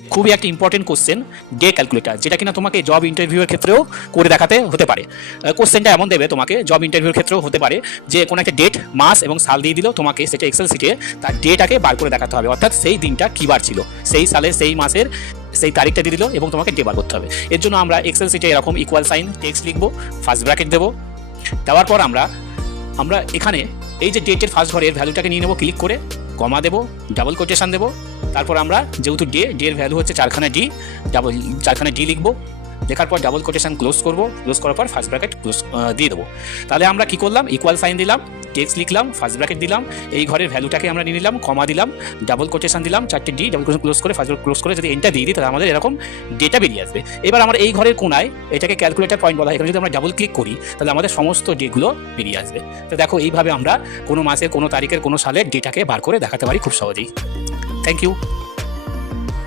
খুবই একটা important question day calculator, যেটা কিনা তোমাকে জব ইন্টারভিউয়ের ক্ষেত্রেও করে দেখাতে হতে পারে। কোশ্চেনটা এমন দেবে তোমাকে, জব ইন্টারভিউর ক্ষেত্রেও হতে পারে যে কোনো একটা ডেট, মাস এবং সাল দিয়ে দিল, তোমাকে সেটা এক্সেল শিটে তার ডেটাকে বার করে দেখাতে হবে, অর্থাৎ সেই দিনটা কী বার ছিল, সেই সালের সেই মাসের সেই তারিখটা দিয়ে দিল এবং তোমাকে ডে বার করতে হবে। এর জন্য আমরা এক্সেল শিটে এরকম ইকুয়াল সাইন টেক্সট লিখবো, ফার্স্ট ব্র্যাকেট দেবো, দেওয়ার পর আমরা এখানে এই যে ডেটের ফার্স্ট ঘরের ভ্যালুটাকে নিয়ে নেবো, ক্লিক করে কমা দেবো, ডাবল কোটেশন দেবো, তারপর আমরা যেহেতু ডের ভ্যালু হচ্ছে 4খানা ডি লিখবো, লেখার পর ডাবল কোটেশন ক্লোজ করবো, ক্লোজ করার পর ফার্স্ট ব্র্যাকেট ক্লোজ দিয়ে দেবো। তাহলে আমরা কি করলাম, ইকুয়াল সাইন দিলাম, টেক্সট লিখলাম, ফার্স্ট ব্র্যাকেট দিলাম, এই ঘরের ভ্যালুটাকে আমরা নিয়ে নিলাম, কমা দিলাম, ডাবল কোটেশন দিলাম, 4টে ডি, ডাবল কোটেশন ক্লোজ করে ফার্স্ট ব্র্যাকেট ক্লোজ করে যদি এন্টার দিয়ে দিই তাহলে আমাদের এরকম ডেটা বেরিয়ে আসবে। এবার আমরা এই ঘরের কোনায়, এটাকে ক্যালকুলেটর পয়েন্ট বলা হয়, এখানে যদি আমরা ডাবল ক্লিক করি তাহলে আমাদের সমস্ত ডেগুলো বেরিয়ে আসবে। তো দেখো, এইভাবে আমরা কোনো মাসের, কোনো তারিখের, কোনো সালের ডেটাকে বার করে দেখাতে পারি খুব সহজেই। Thank you.